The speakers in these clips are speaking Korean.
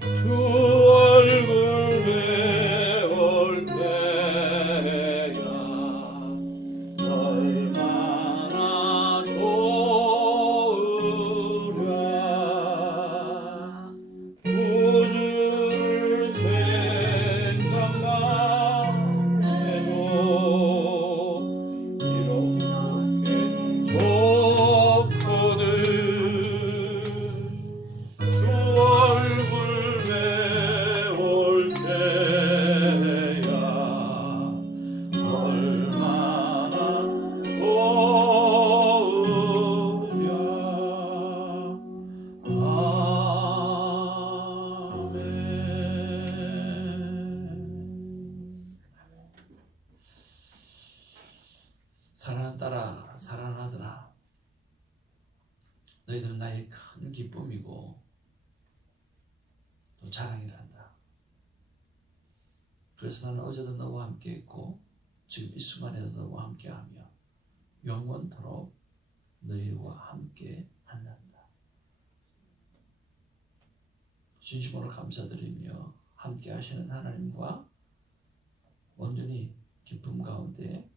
주 얼굴 배울 때야 얼마나 좋으랴. 구주를 생각만 해도 이렇게 좋거든. 주 얼굴 배울 때야 얼마나 좋으랴. 아멘. 사랑하는 딸아, 사랑하는 아들아, 너희들은 나의 큰 기쁨이고 또 자랑이란다. 그래서 나는 어제도 너와 함께 있고 지금 이 순간에도 너와 함께하며 영원토록 너희와 함께 한단다. 진심으로 감사드리며 함께 하시는 하나님과 온전히 기쁨 가운데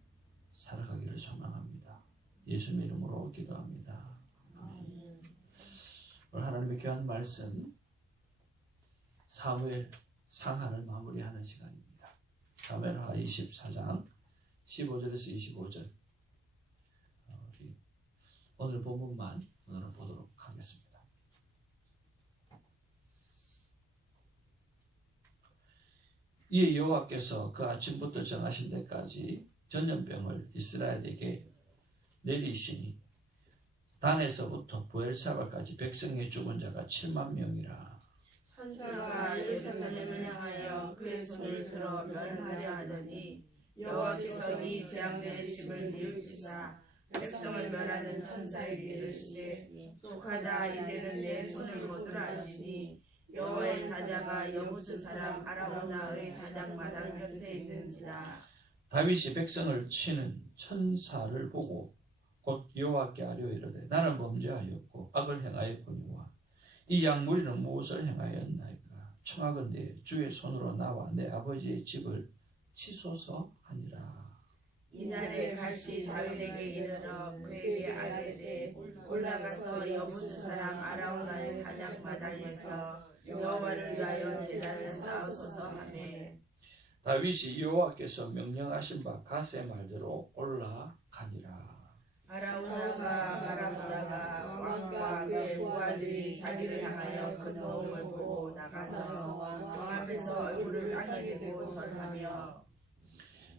살아가기를 소망합니다. 예수님 이름으로 기도합니다. 아멘. 오늘 하나님의 귀한 말씀 사무엘 상하를 마무리하는 시간입니다. 사무엘하 24장 15절에서 25절 오늘 본문만 오늘 보도록 하겠습니다. 이에 여호와께서 그 아침부터 정하신 데까지 전염병을 이스라엘에게 내리시니 단에서부터 부엘사바까지 백성의 죽은 자가 7만 명이라. 천사가 예루살렘을 향하여 그의 손을 들어 멸하려 하더니 여호와께서 이 재앙 내리심을 뉘우치사 백성을 멸하는 천사에게 이르시되 족하다 이제는 내 손을 거두라 하시니 여호와의 사자가 여부스 사람 아라우나의 다장마당 곁에 있는지라. 다윗이 백성을 치는 천사를 보고 곧 여호와께 아뢰어 이르되 나는 범죄하였고 악을 행하였거니와 이 양무리는 무엇을 행하였나이까. 청하건대 주의 손으로 나와 내 아버지의 집을 치소서 하니라. 이날에 갈시 다윗에게 이르러 그에게 아뢰되 올라가서 여부스 사람 아라우나의 다장마당에서 여호와를 위하여 제단을 쌓으소서 하매 다윗이 여호와께서 명령하신 바 갓의 말대로 올라가니라. 아라우나가 바라보다가 왕과 그의 부하들이 자기를 향하여 큰 도움을 보고 나가서 왕 앞에서 얼굴을 땅에 대고 절하며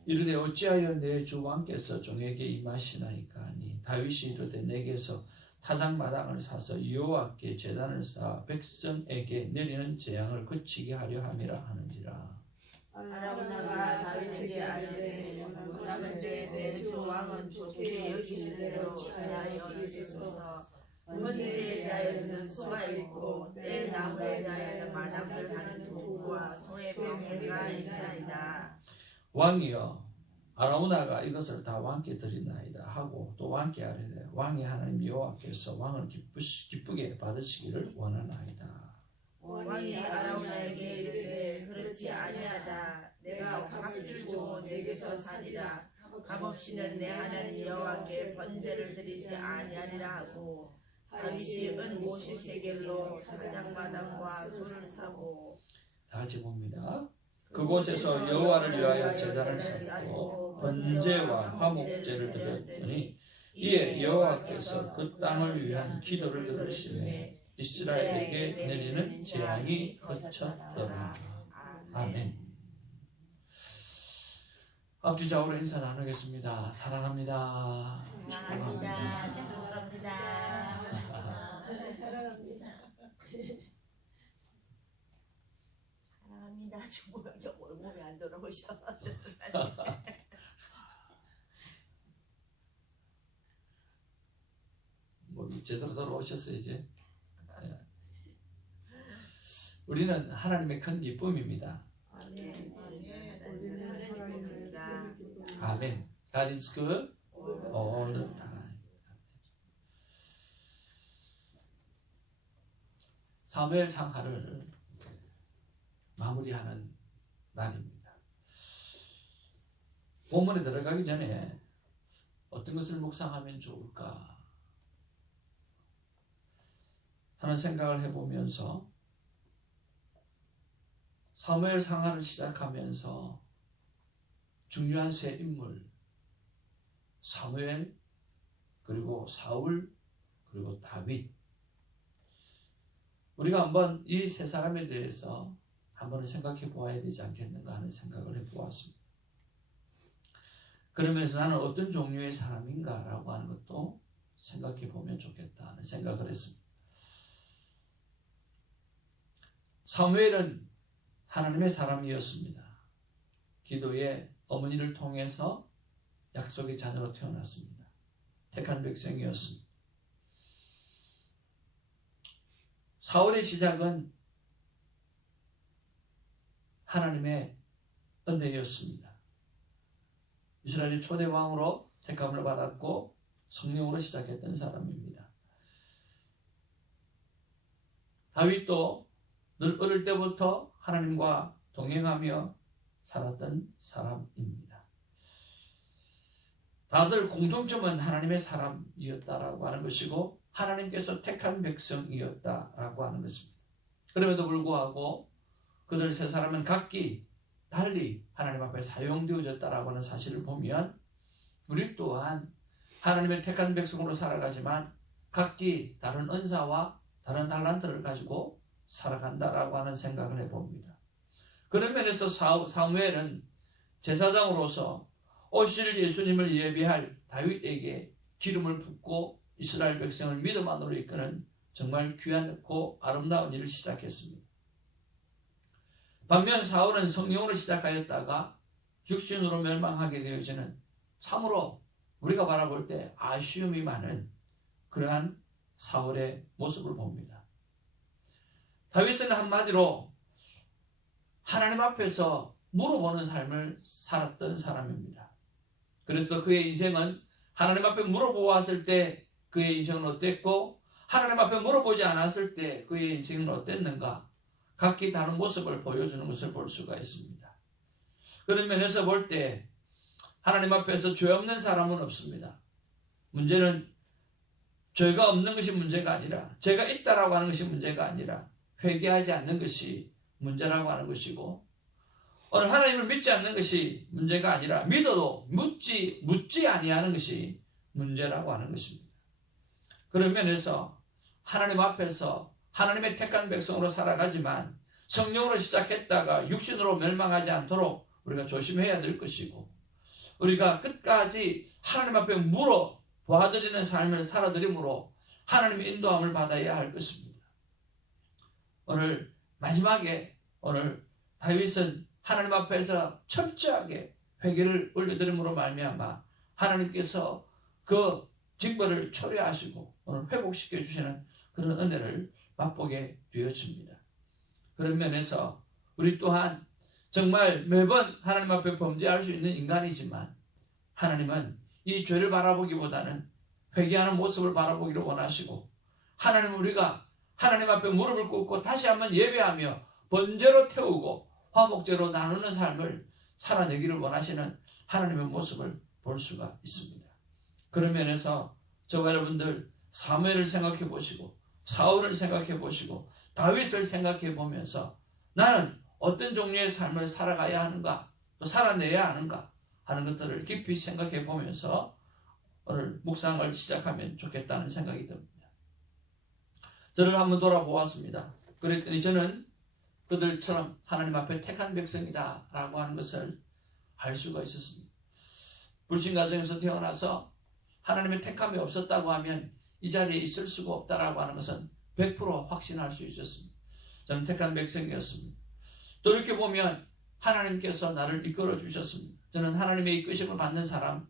이르되 어찌하여 내 주 왕께서 종에게 임하시나이까 하니 다윗이 이르되 내게서 타작마당을 사서 여호와께 제단을 쌓아 백성에게 내리는 재앙을 그치게 하려 함이라 하는지라. 아라우나가 다윗에게 아뢰되 원하건대 내 주 왕은 좋게 여기시는 대로 하여 이르소서. 번제에 대하여는 소가 있고 뗄 나무에 대하여는 마당을 하는 도구와 소의 방해가 있나이다. 왕이여 아라우나가 이것을 다 왕께 드리나이다 하고 또 왕께 아뢰되 왕의 하나님 여호와께서 왕을 기쁘게 받으시기를 원하나이다. 왕이 아라우나에게 이르되 그렇지 아니하다. 내가 값을 주고 내게서 사리라. 값없이는 내 하나님 여호와께 번제를 드리지 아니하리라 하고 다윗이 은 50세겔로 다장마당과 소를 사고. 다 같이 봅니다. 그곳에서 여호와를 위하여 제단을 쌓고 번제와 화목제를 드렸더니 이에 여호와께서 그 땅을 위한 기도를 들으시매 이스라엘에게 내리는 재앙이 그쳤더라. 아멘. 앞뒤 좌우로 인사 나누겠습니다. 사랑합니다. 축복합니다. 축복합니다. 사랑합니다. 사랑합니다. 주부가 몸이 안 돌아오셔. 뭐 제대로 돌아오셨어요 이제. 우리는 하나님의 큰 기쁨입니다. 아멘. God is good all the time. 사무엘 상하를 마무리하는 날입니다. 본문에 들어가기 전에 어떤 것을 묵상하면 좋을까 하는 생각을 해보면서 사무엘 상하를 시작하면서 중요한 세 인물 사무엘, 그리고 사울, 그리고 다윗, 우리가 한번 이 세 사람에 대해서 한번 생각해 보아야 되지 않겠는가 하는 생각을 해보았습니다. 그러면서 나는 어떤 종류의 사람인가 라고 하는 것도 생각해 보면 좋겠다 하는 생각을 했습니다. 사무엘은 하나님의 사람이었습니다. 기도의 어머니를 통해서 약속의 자녀로 태어났습니다. 택한 백성이었습니다. 사울의 시작은 하나님의 은혜였습니다. 이스라엘의 초대 왕으로 택함을 받았고 성령으로 시작했던 사람입니다. 다윗도 늘 어릴 때부터 하나님과 동행하며 살았던 사람입니다. 다들 공통점은 하나님의 사람이었다라고 하는 것이고 하나님께서 택한 백성이었다라고 하는 것입니다. 그럼에도 불구하고 그들 세 사람은 각기 달리 하나님 앞에 사용되어졌다라고 하는 사실을 보면 우리 또한 하나님의 택한 백성으로 살아가지만 각기 다른 은사와 다른 달란트를 가지고 살아간다라고 하는 생각을 해봅니다. 그런 면에서 사무엘은 제사장으로서 오실 예수님을 예비할 다윗에게 기름을 붓고 이스라엘 백성을 믿음 안으로 이끄는 정말 귀하고 아름다운 일을 시작했습니다. 반면 사울은 성령으로 시작하였다가 육신으로 멸망하게 되어지는 참으로 우리가 바라볼 때 아쉬움이 많은 그러한 사울의 모습을 봅니다. 다윗은 한마디로 하나님 앞에서 물어보는 삶을 살았던 사람입니다. 그래서 그의 인생은 하나님 앞에 물어보았을 때 그의 인생은 어땠고 하나님 앞에 물어보지 않았을 때 그의 인생은 어땠는가 각기 다른 모습을 보여주는 것을 볼 수가 있습니다. 그런 면에서 볼 때 하나님 앞에서 죄 없는 사람은 없습니다. 문제는 죄가 없는 것이 문제가 아니라 죄가 있다라고 하는 것이 문제가 아니라 회개하지 않는 것이 문제라고 하는 것이고 오늘 하나님을 믿지 않는 것이 문제가 아니라 믿어도 묻지 아니하는 것이 문제라고 하는 것입니다. 그런 면에서 하나님 앞에서 하나님의 택한 백성으로 살아가지만 성령으로 시작했다가 육신으로 멸망하지 않도록 우리가 조심해야 될 것이고 우리가 끝까지 하나님 앞에 물어 보아드리는 삶을 살아드림으로 하나님의 인도함을 받아야 할 것입니다. 오늘 마지막에 오늘 다윗은 하나님 앞에서 철저하게 회개를 올려드림으로 말미암아 하나님께서 그 징벌을 초래하시고 오늘 회복시켜 주시는 그런 은혜를 맛보게 되어집니다. 그런 면에서 우리 또한 정말 매번 하나님 앞에 범죄할 수 있는 인간이지만 하나님은 이 죄를 바라보기보다는 회개하는 모습을 바라보기를 원하시고 하나님은 우리가 하나님 앞에 무릎을 꿇고 다시 한번 예배하며 번제로 태우고 화목제로 나누는 삶을 살아내기를 원하시는 하나님의 모습을 볼 수가 있습니다. 그런 면에서 저와 여러분들 사무엘을 생각해 보시고 사울을 생각해 보시고 다윗을 생각해 보면서 나는 어떤 종류의 삶을 살아가야 하는가 또 살아내야 하는가 하는 것들을 깊이 생각해 보면서 오늘 묵상을 시작하면 좋겠다는 생각이 듭니다. 저를 한번 돌아보았습니다. 그랬더니 저는 그들처럼 하나님 앞에 택한 백성이다 라고 하는 것을 알 수가 있었습니다. 불신 가정에서 태어나서 하나님의 택함이 없었다고 하면 이 자리에 있을 수가 없다라고 하는 것은 100% 확신할 수 있었습니다. 저는 택한 백성이었습니다. 또 이렇게 보면 하나님께서 나를 이끌어 주셨습니다. 저는 하나님의 이끄심을 받는 사람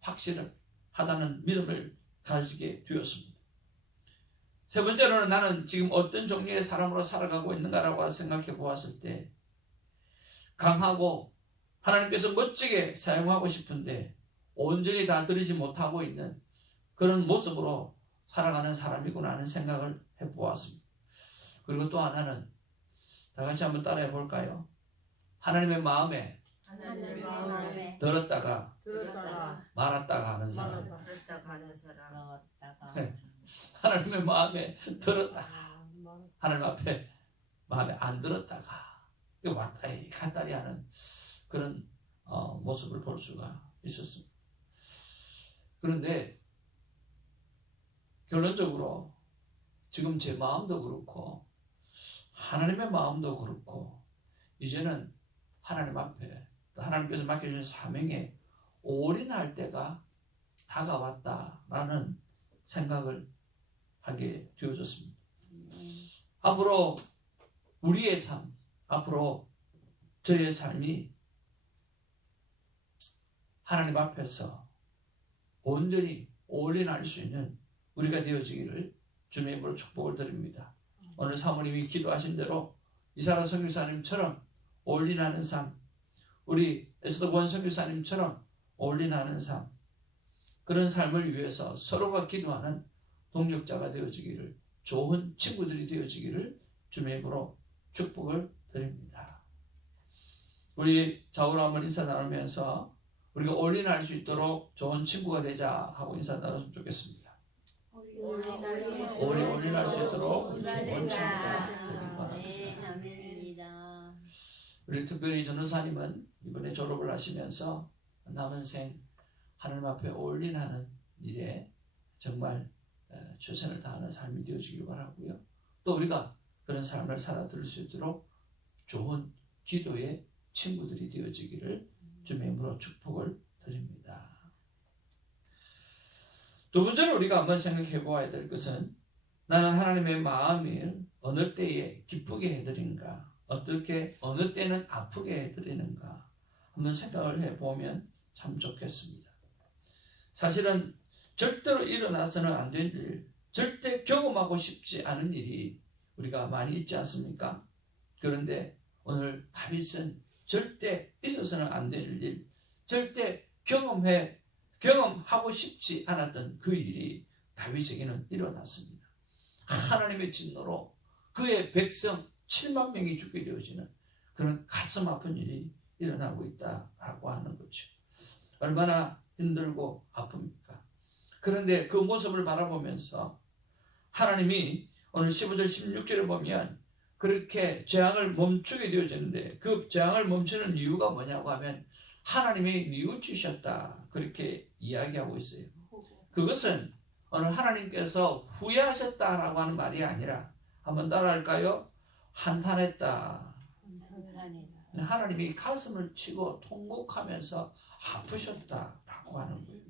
확실하다는 믿음을 가지게 되었습니다. 세 번째로는 나는 지금 어떤 종류의 사람으로 살아가고 있는가라고 생각해 보았을 때 강하고 하나님께서 멋지게 사용하고 싶은데 온전히 다 드리지 못하고 있는 그런 모습으로 살아가는 사람이구나 하는 생각을 해보았습니다. 그리고 또 하나는 다 같이 한번 따라해 볼까요? 하나님의 마음에 하나님의 마음에 들었다가 들었다가 말았다가 하는 사람. 말았다. 들었다 가는 사람. 넣었다가 하나님의 마음에 들었다가 하나님 앞에 마음에 안 들었다가 이거 왔다리 갔다리 하는 그런 모습을 볼 수가 있었습니다. 그런데 결론적으로 지금 제 마음도 그렇고 하나님의 마음도 그렇고 이제는 하나님 앞에 또 하나님께서 맡겨주신 사명에 올인할 때가 다가왔다라는 생각을 하게 되어졌습니다. 앞으로 우리의 삶, 앞으로 저의 삶이 하나님 앞에서 온전히 올인할 수 있는 우리가 되어지기를 주님의 이름으로 축복을 드립니다. 오늘 사모님이 기도하신 대로 이사라 선교사님처럼 올인하는 삶, 우리 에스더 권 선교사님처럼 올인하는 삶, 그런 삶을 위해서 서로가 기도하는 동력자가 되어지기를, 좋은 친구들이 되어지기를 주님의 이름으로 축복을 드립니다. 우리 좌우로 한번 인사 나누면서 우리가 올인할 수 있도록 좋은 친구가 되자 하고 인사 나눴으면 좋겠습니다. 올인할 수 있도록 좋은 친구가 되길 바랍니다. 네, 아멘입니다. 우리 특별히 전도사님은 이번에 졸업을 하시면서 남은 생 하나님 앞에 올인하는 일에 정말 최선을 다하는 삶이 되어지길 바라고요. 또 우리가 그런 삶을 살아들을 수 있도록 좋은 기도의 친구들이 되어지기를 주님의 이름으로 축복을 드립니다. 두 번째로 우리가 한번 생각해 보아야 될 것은 나는 하나님의 마음을 어느 때에 기쁘게 해드리는가, 어떻게 어느 때는 아프게 해드리는가 한번 생각을 해보면 참 좋겠습니다. 사실은 절대로 일어나서는 안 될 일, 절대 경험하고 싶지 않은 일이 우리가 많이 있지 않습니까? 그런데 오늘 다윗은 절대 있어서는 안 될 일, 절대 경험하고 싶지 않았던 그 일이 다윗에게는 일어났습니다. 하나님의 진노로 그의 백성 7만 명이 죽게 되어지는 그런 가슴 아픈 일이 일어나고 있다라고 하는 거죠. 얼마나 힘들고 아픕니까? 그런데 그 모습을 바라보면서 하나님이 오늘 15절 16절에 보면 그렇게 재앙을 멈추게 되어지는데 그 재앙을 멈추는 이유가 뭐냐고 하면 하나님이 뉘우치셨다 그렇게 이야기하고 있어요. 그것은 오늘 하나님께서 후회하셨다라고 하는 말이 아니라 한번 따라할까요? 한탄했다. 하나님이 가슴을 치고 통곡하면서 아프셨다라고 하는 거예요.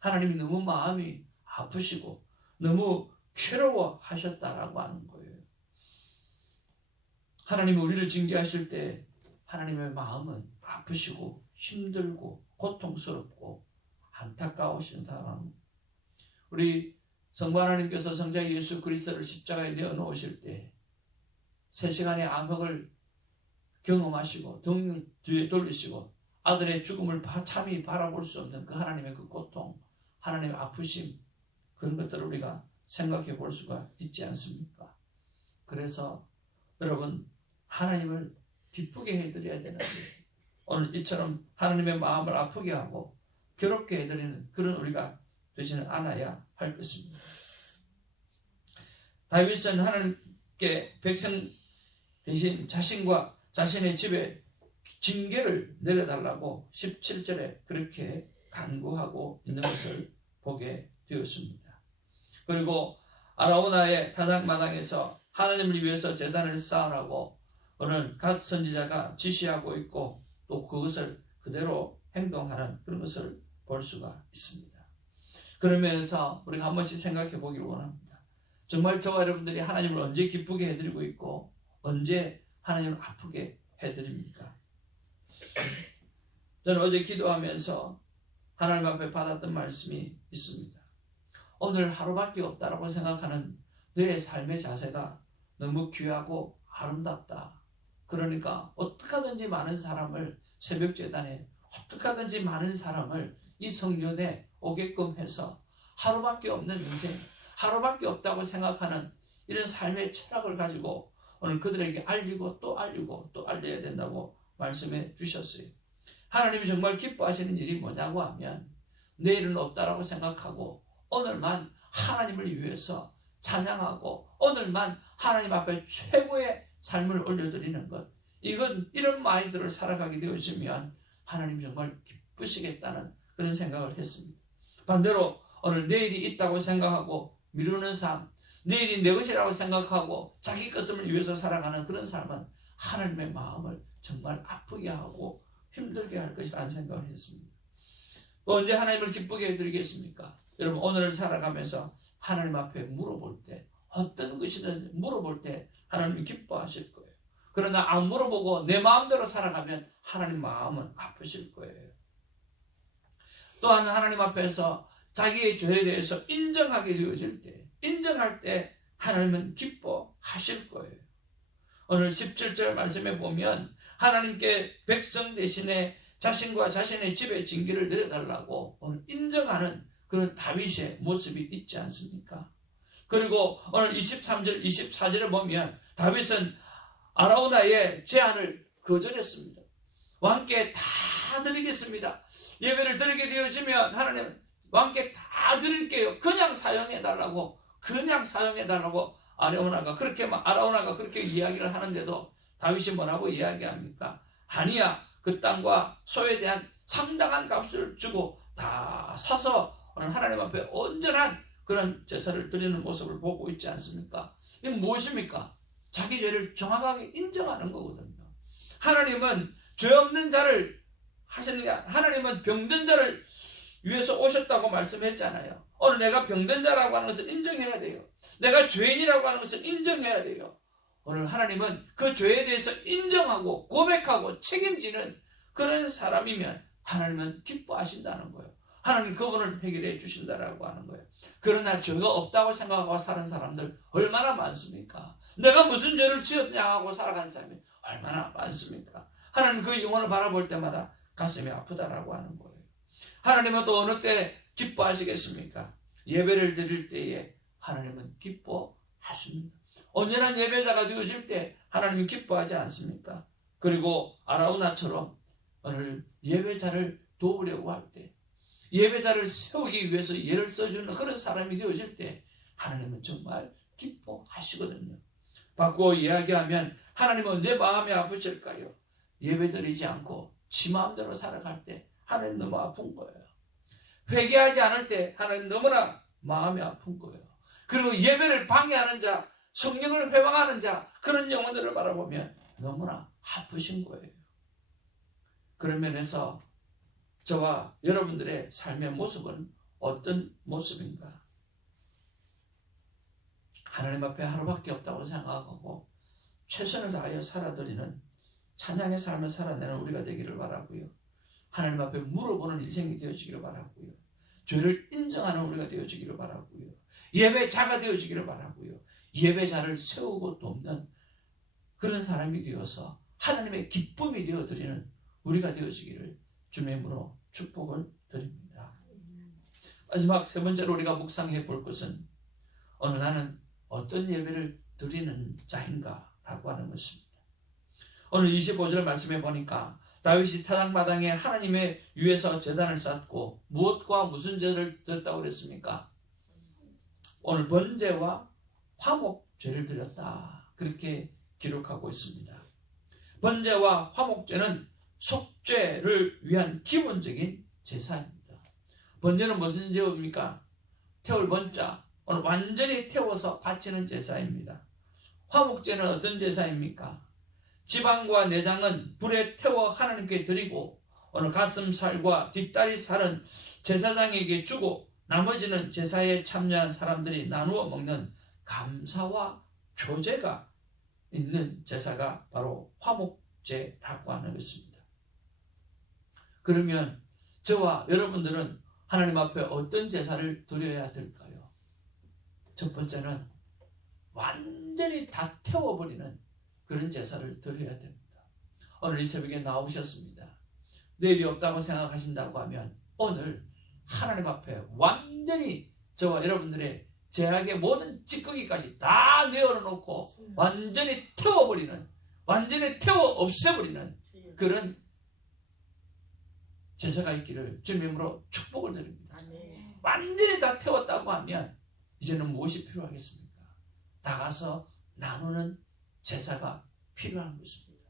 하나님이 너무 마음이 아프시고 너무 괴로워하셨다라고 하는 거예요. 하나님이 우리를 징계하실 때 하나님의 마음은 아프시고 힘들고 고통스럽고 안타까우신다는 거예요. 우리 성부 하나님께서 성자 예수 그리스도를 십자가에 내어놓으실 때 3시간의 암흑을 경험하시고 등 뒤에 돌리시고 아들의 죽음을 참히 바라볼 수 없는 그 하나님의 그 고통, 하나님의 아프심, 그런 것들을 우리가 생각해 볼 수가 있지 않습니까? 그래서 여러분 하나님을 기쁘게 해드려야 되는데 오늘 이처럼 하나님의 마음을 아프게 하고 괴롭게 해드리는 그런 우리가 되지는 않아야 할 것입니다. 다윗은 하나님께 백성 대신 자신과 자신의 집에 징계를 내려달라고 17절에 그렇게 간구하고 있는 것을 보게 되었습니다. 그리고 아라우나의 타작마당에서 하나님을 위해서 제단을 쌓으라고 오늘 갓 선지자가 지시하고 있고 또 그것을 그대로 행동하는 그런 것을 볼 수가 있습니다. 그러면서 우리가 한 번씩 생각해 보기를 원합니다. 정말 저와 여러분들이 하나님을 언제 기쁘게 해드리고 있고 언제 하나님을 아프게 해드립니까? 저는 어제 기도하면서 하나님 앞에 받았던 말씀이 있습니다. 오늘 하루밖에 없다라고 생각하는 너의 삶의 자세가 너무 귀하고 아름답다. 그러니까 어떻게 하든지 많은 사람을 새벽제단에 어떻게 하든지 많은 사람을 이 성전에 오게끔 해서 하루밖에 없는 인생, 하루밖에 없다고 생각하는 이런 삶의 철학을 가지고 오늘 그들에게 알리고 또 알리고 또 알려야 된다고 말씀해 주셨어요. 하나님이 정말 기뻐하시는 일이 뭐냐고 하면 내일은 없다라고 생각하고 오늘만 하나님을 위해서 찬양하고 오늘만 하나님 앞에 최고의 삶을 올려드리는 것, 이런 마인드를 살아가게 되어지면 하나님 정말 기쁘시겠다는 그런 생각을 했습니다. 반대로 오늘 내일이 있다고 생각하고 미루는 삶, 내일이 내 것이라고 생각하고 자기 것을 위해서 살아가는 그런 삶은 하나님의 마음을 정말 아프게 하고 힘들게 할 것이라는 생각을 했습니다. 또 언제 하나님을 기쁘게 해드리겠습니까? 여러분, 오늘을 살아가면서 하나님 앞에 물어볼 때, 어떤 것이든 물어볼 때 하나님이 기뻐하실 거예요. 그러나 안 물어보고 내 마음대로 살아가면 하나님 마음은 아프실 거예요. 또한 하나님 앞에서 자기의 죄에 대해서 인정하게 되어질 때, 인정할 때 하나님은 기뻐하실 거예요. 오늘 17절 말씀에 보면 하나님께 백성 대신에 자신과 자신의 집에 징계를 내려달라고 오늘 인정하는 그런 다윗의 모습이 있지 않습니까? 그리고 오늘 23절, 24절에 보면 다윗은 아라우나의 제안을 거절했습니다. 왕께 다 드리겠습니다. 예배를 드리게 되어지면 하나님 왕께 다 드릴게요. 그냥 사용해달라고 아라우나가 그렇게 이야기를 하는데도 다윗이 뭐라고 이야기합니까? 아니야, 그 땅과 소에 대한 상당한 값을 주고 다 사서 오늘 하나님 앞에 온전한 그런 제사를 드리는 모습을 보고 있지 않습니까? 이게 무엇입니까? 자기 죄를 정확하게 인정하는 거거든요. 하나님은 죄 없는 자를 하시는 게, 하나님은 병든 자를 위해서 오셨다고 말씀했잖아요. 오늘 내가 병든 자라고 하는 것을 인정해야 돼요. 내가 죄인이라고 하는 것을 인정해야 돼요. 오늘 하나님은 그 죄에 대해서 인정하고 고백하고 책임지는 그런 사람이면 하나님은 기뻐하신다는 거예요. 하나님 그분을 해결해 주신다라고 하는 거예요. 그러나 죄가 없다고 생각하고 사는 사람들 얼마나 많습니까? 내가 무슨 죄를 지었냐 하고 살아가는 사람이 얼마나 많습니까? 하나님 그 영혼을 바라볼 때마다 가슴이 아프다라고 하는 거예요. 하나님은 또 어느 때 기뻐하시겠습니까? 예배를 드릴 때에 하나님은 기뻐하십니다. 온전한 예배자가 되어질 때 하나님은 기뻐하지 않습니까? 그리고 아라우나처럼 오늘 예배자를 도우려고 할 때, 예배자를 세우기 위해서 예를 써주는 그런 사람이 되어질 때 하나님은 정말 기뻐하시거든요. 바꾸어 이야기하면 하나님은 언제 마음이 아프실까요? 예배드리지 않고 지 마음대로 살아갈 때 하나님 너무 아픈 거예요. 회개하지 않을 때 하나님 너무나 마음이 아픈 거예요. 그리고 예배를 방해하는 자, 성령을 회방하는 자, 그런 영혼들을 바라보면 너무나 아프신 거예요. 그런 면에서 저와 여러분들의 삶의 모습은 어떤 모습인가? 하나님 앞에 하루밖에 없다고 생각하고 최선을 다하여 살아드리는 찬양의 삶을 살아내는 우리가 되기를 바라고요. 하나님 앞에 물어보는 인생이 되어지기를 바라고요. 죄를 인정하는 우리가 되어지기를 바라고요. 예배자가 되어지기를 바라고요. 예배자를 세우고 돕는 그런 사람이 되어서 하나님의 기쁨이 되어드리는 우리가 되어지기를 주님의 이름으로 축복을 드립니다. 마지막 세 번째로 우리가 묵상해 볼 것은 오늘 나는 어떤 예배를 드리는 자인가 라고 하는 것입니다. 오늘 25절 말씀해 보니까 다윗이 타작마당에 하나님의 위에서 제단을 쌓고 무엇과 무슨 제를 드렸다고 그랬습니까? 오늘 번제와 화목제를 드렸다, 그렇게 기록하고 있습니다. 번제와 화목제는 속죄를 위한 기본적인 제사입니다. 번제는 무슨 제입니까? 태울 번자, 오늘 완전히 태워서 바치는 제사입니다. 화목제는 어떤 제사입니까? 지방과 내장은 불에 태워 하나님께 드리고 오늘 가슴살과 뒷다리 살은 제사장에게 주고 나머지는 제사에 참여한 사람들이 나누어 먹는 감사와 교제가 있는 제사가 바로 화목제라고 하는 것입니다. 그러면 저와 여러분들은 하나님 앞에 어떤 제사를 드려야 될까요? 첫 번째는 완전히 다 태워버리는 그런 제사를 드려야 됩니다. 오늘 이 새벽에 나오셨습니다. 내일이 없다고 생각하신다고 하면 오늘 하나님 앞에 완전히 저와 여러분들의 제약의 모든 찌꺼기까지 다 내어놓고 완전히 태워버리는, 완전히 태워 없애버리는 그런 제사가 있기를 주님으로 축복을 드립니다. 완전히 다 태웠다고 하면 이제는 무엇이 필요하겠습니까? 나가서 나누는 제사가 필요한 것입니다.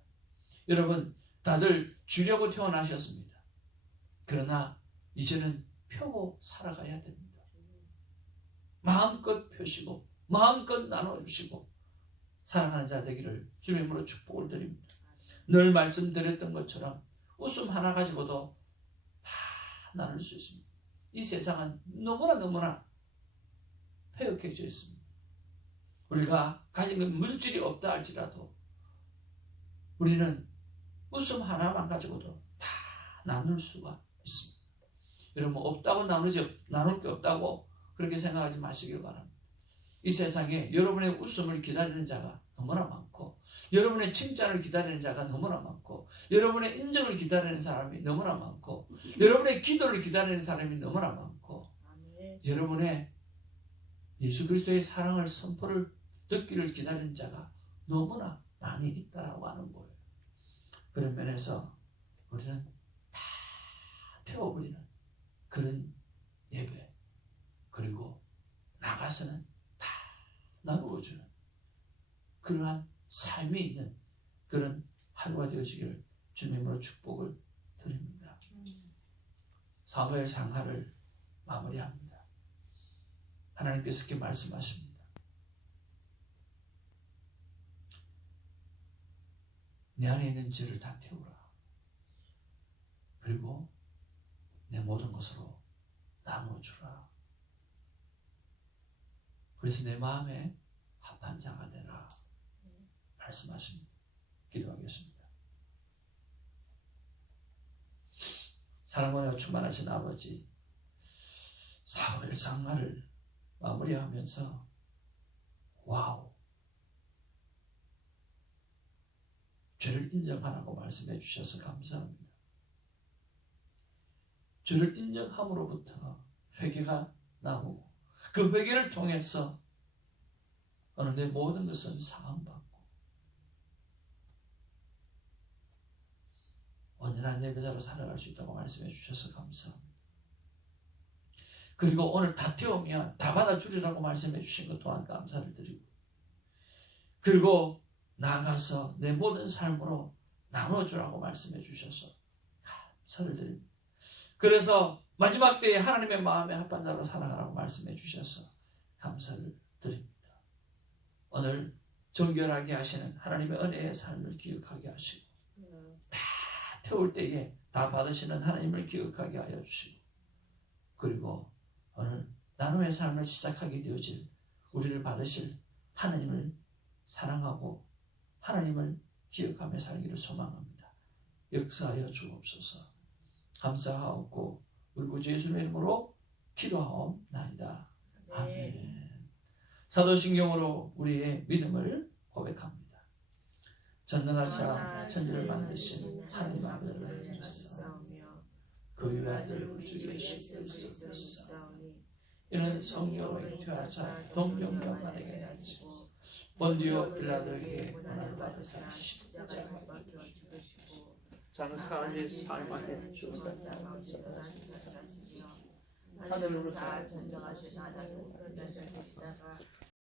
여러분, 다들 주려고 태어나셨습니다. 그러나 이제는 펴고 살아가야 됩니다. 마음껏 펴시고 마음껏 나눠주시고 살아가는 자 되기를 주님으로 축복을 드립니다. 늘 말씀드렸던 것처럼 웃음 하나 가지고도 다 나눌 수 있습니다. 이 세상은 너무나 폐역해져 있습니다. 우리가 가진 건 물질이 없다 할지라도 우리는 웃음 하나만 가지고도 다 나눌 수가 있습니다. 여러분, 없다고 나눌 게 없다고 그렇게 생각하지 마시길 바랍니다. 이 세상에 여러분의 웃음을 기다리는 자가 너무나 많고, 여러분의 칭찬을 기다리는 자가 너무나 많고, 여러분의 인정을 기다리는 사람이 너무나 많고, 여러분의 기도를 기다리는 사람이 너무나 많고, 여러분의 예수 그리스도의 사랑을 선포를 듣기를 기다리는 자가 너무나 많이 있다라고 하는 거예요. 그런 면에서 우리는 다 태워버리는 그런 예배, 그리고 나가서는 다 나누어주는 그러한 삶이 있는 그런 하루가 되어지기를 주님으로 축복을 드립니다. 사무엘 상하를 마무리합니다. 하나님께서 이렇게 말씀하십니다. 내 안에 있는 죄를 다 태우라. 그리고 내 모든 것으로 나누어주라. 그래서 내 마음에 합한 자가 되라. 말씀하십니다. 기도하겠습니다. 사랑과 충만하신 아버지, 사무엘 상하를 마무리하면서 와우, 죄를 인정하라고 말씀해 주셔서 감사합니다. 죄를 인정함으로부터 회개가 나오고 그 회개를 통해서 오늘 내 모든 것은 사함받고 온전한 예배자로 살아갈 수 있다고 말씀해 주셔서 감사합니다. 그리고 오늘 다 태우면 다 받아주리라고 말씀해 주신 것 또한 감사를 드리고, 그리고 나아가서 내 모든 삶으로 나눠주라고 말씀해 주셔서 감사를 드립니다. 그래서 마지막 때에 하나님의 마음에 합한 자로 살아가라고 말씀해 주셔서 감사를 드립니다. 오늘 정결하게 하시는 하나님의 은혜의 삶을 기억하게 하시고, 다 태울 때에 다 받으시는 하나님을 기억하게 하여 주시고, 그리고 오늘 나눔의 삶을 시작하게 되어질 우리를 받으실 하나님을 사랑하고 하나님을 기억하며 살기를 소망합니다. 역사하여 주옵소서. 감사하옵고 우리 구주 예수님의 이름으로 기도하옵나이다. 아멘. 사도신경으로 우리의 믿음을 고백합니다. 전능하사 천지를 만드신 하나님 아버지를 믿사오며 그 유아들 우리 주 예수 그리스도를 이는 성령으로 잉태하사 동정녀만에게 나시고 본디오 빌라도에게 고난을 받으사 십자가에 죽으시고 장사하니 삶안에 죽은 땅에서 하늘로부터 전정하신 하나님 그런 데서 계시다가